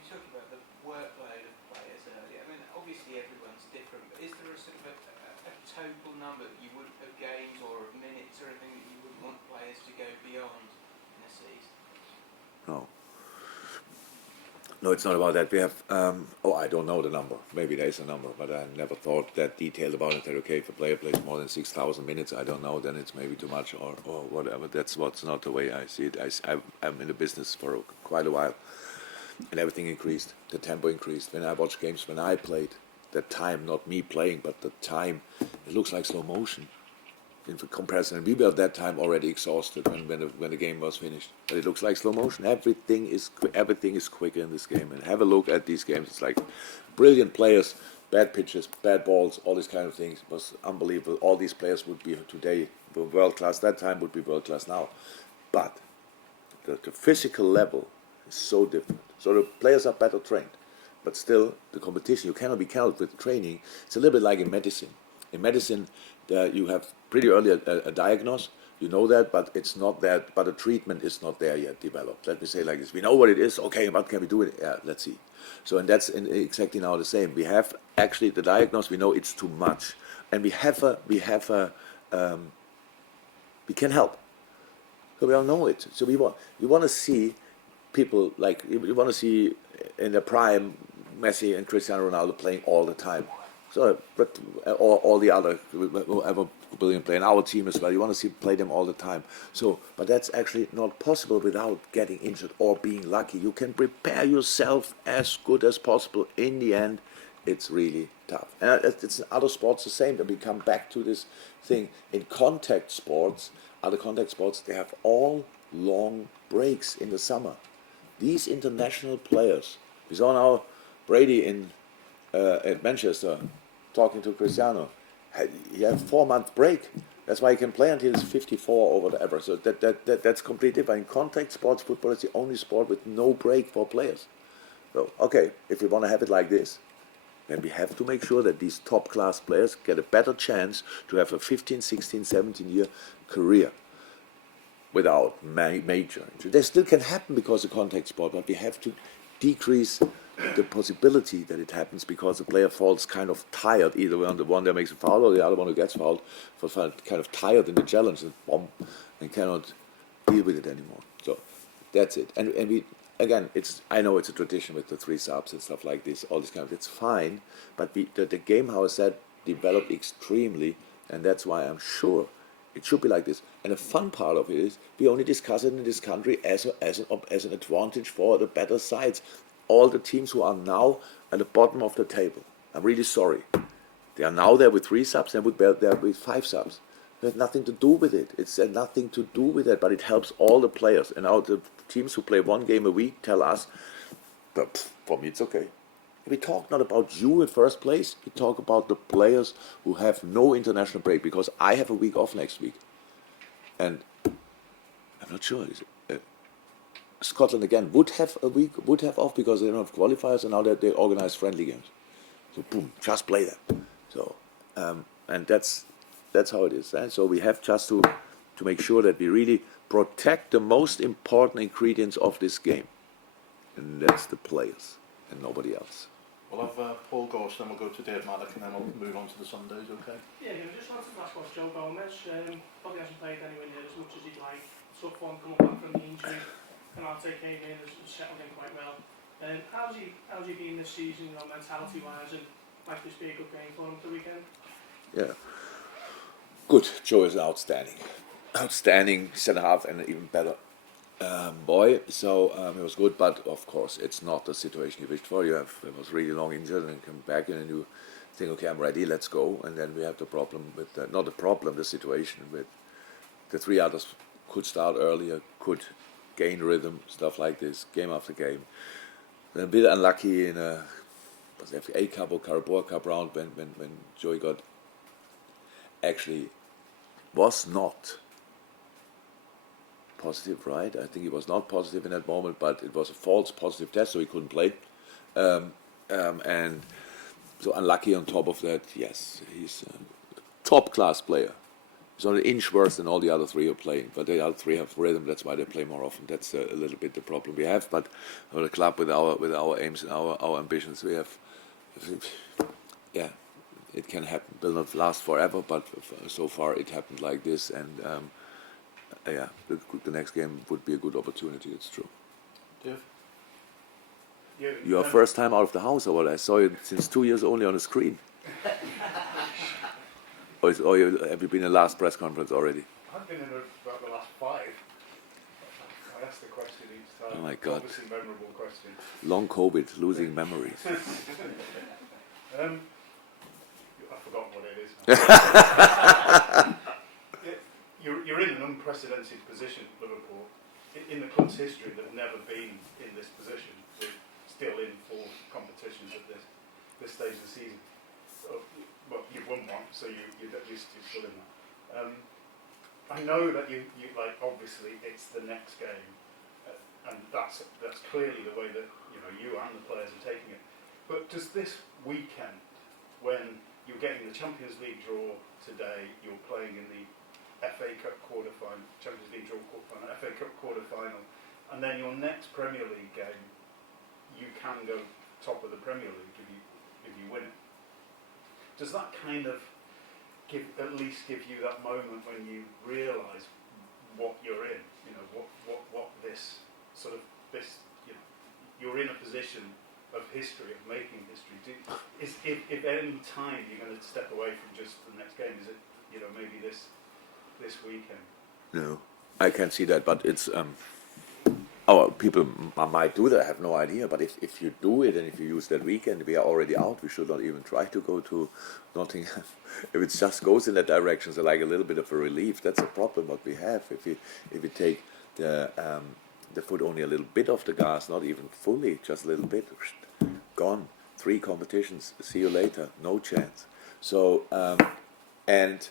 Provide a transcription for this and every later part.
you talked about the workload of players earlier. I mean, obviously everyone's different, but is there a sort of a total number that you would, of games or of minutes or anything that you would want players to go beyond in a season? No. No, it's not about that. We have, I don't know the number. Maybe there is a number, but I never thought that detailed about it. That, okay, if a player plays more than 6,000 minutes, I don't know, then it's maybe too much or whatever. That's what's not the way I see it. I'm in the business for quite a while, and everything increased. The tempo increased. When I watch games, when I played, the time, not me playing, but the time, it looks like slow motion. In comparison, and we were at that time already exhausted when the game was finished. But it looks like slow motion. Everything is quicker in this game. And have a look at these games. It's like brilliant players, bad pitches, bad balls, all these kind of things. It was unbelievable. All these players would be today world class. That time would be world class now. But the physical level is so different. So the players are better trained. But still, the competition, you cannot be counted with training. It's a little bit like in medicine. In medicine, you have pretty early a diagnosis, you know that, but it's not that, but the treatment is not there yet developed. Let me say like this, we know what it is, okay, what can we do with it? Yeah, let's see. So, and that's exactly now the same. We have actually the diagnosis, we know it's too much, and we can help. So we all know it. So you want to see people like, you want to see in the prime Messi and Cristiano Ronaldo playing all the time. So, but all the other whoever brilliant play in our team as well. You want to see play them all the time. So, but that's actually not possible without getting injured or being lucky. You can prepare yourself as good as possible. In the end, it's really tough. And it's in other sports the same. And we come back to this thing in contact sports. Other contact sports, they have all long breaks in the summer. These international players, we saw now Brady at Manchester, talking to Cristiano, he had a 4-month break. That's why he can play until he's 54 or whatever. So that's completely different. In contact sports, football is the only sport with no break for players. So, okay, if we want to have it like this, then we have to make sure that these top-class players get a better chance to have a 15, 16, 17-year career without major injury. They still can happen because of contact sport, but we have to decrease the possibility that it happens because the player falls kind of tired, either on the one that makes a foul or the other one who gets fouled, falls kind of tired in the challenge and cannot deal with it anymore. So that's it. And we again, I know it's a tradition with the 3 subs and stuff like this, all this kind of, it's fine, but the game, how I said, developed extremely, and that's why I'm sure it should be like this. And the fun part of it is we only discuss it in this country as an advantage for the better sides. All the teams who are now at the bottom of the table, I'm really sorry. They are now there with 3 subs and would be there with 5 subs. It has nothing to do with it. It's nothing to do with it, but it helps all the players. And now the teams who play 1 game a week tell us, but for me it's okay. We talk not about you in first place, we talk about the players who have no international break, because I have a week off next week. And I'm not sure, Scotland again would have off because they don't have qualifiers, and now that they organize friendly games. So boom, just play them. So and that's how it is. And so we have just to make sure that we really protect the most important ingredients of this game, and that's the players and nobody else. We'll have Paul Gorse, then we'll go to Dave Maddock, and then we'll move on to the Sundays, okay? Yeah, I just wanted to ask about Joe Gomez. Probably hasn't played anywhere near as much as he'd like. Tough one coming back from the injury. Canate came in, has settled in quite well. How's he been this season, mentality-wise, and might this be a good game for him for the weekend? Yeah. Good. Joe is outstanding centre-half and even better boy. So it was good, but of course it's not the situation you wished for. It was really long injured and come back and you think, okay, I'm ready, let's go. And then we have the problem with, not the problem, the situation with the 3 others could start earlier, could gain rhythm, stuff like this, game after game. Then a bit unlucky in a FA Cup or Carabao Cup round when Joey got actually was not positive, right? I think he was not positive in that moment, but it was a false positive test, so he couldn't play. And so unlucky on top of that, yes, he's a top-class player. It's only an inch worse than all the other three are playing, but the other three have rhythm. That's why they play more often. That's a little bit the problem we have. But the club with our aims and our ambitions, we have, yeah, it can happen. Will not last forever, but so far it happened like this, and yeah, the next game would be a good opportunity. It's true. Jeff? Your first time out of the house, or what? I saw you since 2 years only on the screen. Or have you been in the last press conference already? I've been in about the last 5. I asked the question each time. Oh my God. Obviously memorable question. Long COVID, losing memories. I've forgotten what it is. You're in an unprecedented position, Liverpool. In the club's history, they've never been in this position. We're still in 4 competitions at this stage of the season. Well, you've won one, so you're still in that. I know that you like, obviously it's the next game, and that's clearly the way that you and the players are taking it. But does this weekend, when you're getting the Champions League draw today, you're playing in the FA Cup quarter-final, Champions League draw quarter-final, FA Cup quarter-final, and then your next Premier League game, you can go top of the Premier League if you win it. Does that kind of at least give you that moment when you realise what you're in? What this sort of you're in a position of history, of making history. If any time you're going to step away from just the next game, is it maybe this weekend? No, I can see that, but it's our people might do that. I have no idea, but if you do it and if you use that weekend, we are already out. We should not even try to go to Nottingham. If it just goes in that direction, so like a little bit of a relief. That's a problem what we have. If we take the foot only a little bit off the gas, not even fully, just a little bit, gone. 3 competitions. See you later. No chance. So and.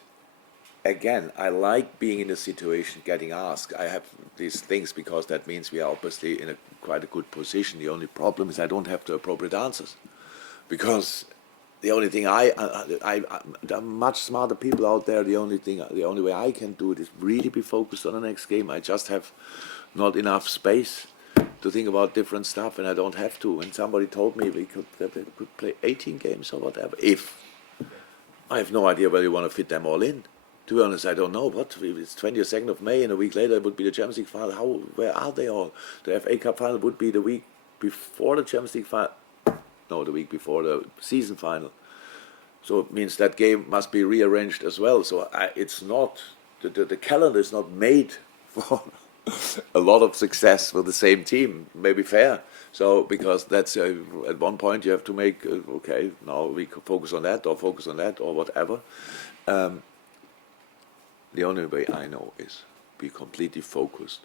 Again, I like being in a situation, getting asked. I have these things because that means we are obviously in quite a good position. The only problem is I don't have the appropriate answers, because the only thing there are much smarter people out there. The only way I can do it is really be focused on the next game. I just have not enough space to think about different stuff, and I don't have to. And somebody told me we could play 18 games or whatever. If I have no idea whether you want to fit them all in. To be honest, I don't know. What? It's 22nd of May, and a week later it would be the Champions League final. Where are they all? The FA Cup final would be the week before the Champions League final. No, the week before the season final. So it means that game must be rearranged as well. So it's not the calendar is not made for a lot of success with the same team. Maybe fair. So because that's at one point you have to make okay. Now we could focus on that or whatever. The only way I know is be completely focused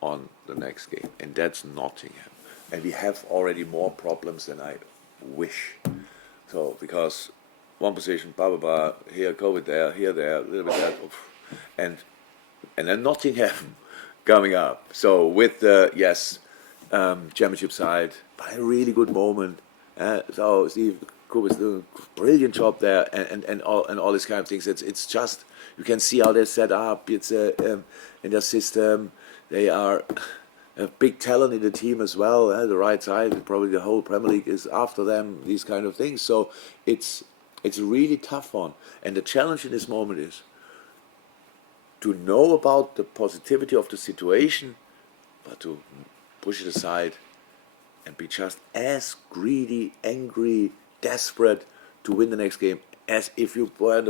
on the next game, and that's Nottingham. And we have already more problems than I wish. So because one position, blah blah blah, here COVID there, here there, a little bit that, and then Nottingham coming up. So with the championship side, but a really good moment. So Steve Cook is doing a brilliant job there, and all these kind of things. It's just. You can see how they're set up. It's in their system. They are a big talent in the team as well. The right side, probably the whole Premier League is after them. These kind of things. So it's a really tough one. And the challenge in this moment is to know about the positivity of the situation, but to push it aside and be just as greedy, angry, desperate to win the next game as if you were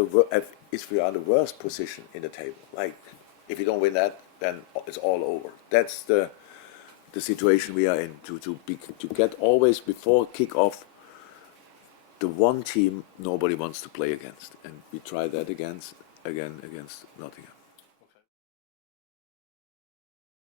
if you are in the worst position in the table. Like, if you don't win that, then it's all over. That's the situation we are in. To get always before kick-off the one team nobody wants to play against, and we try that again against Nottingham.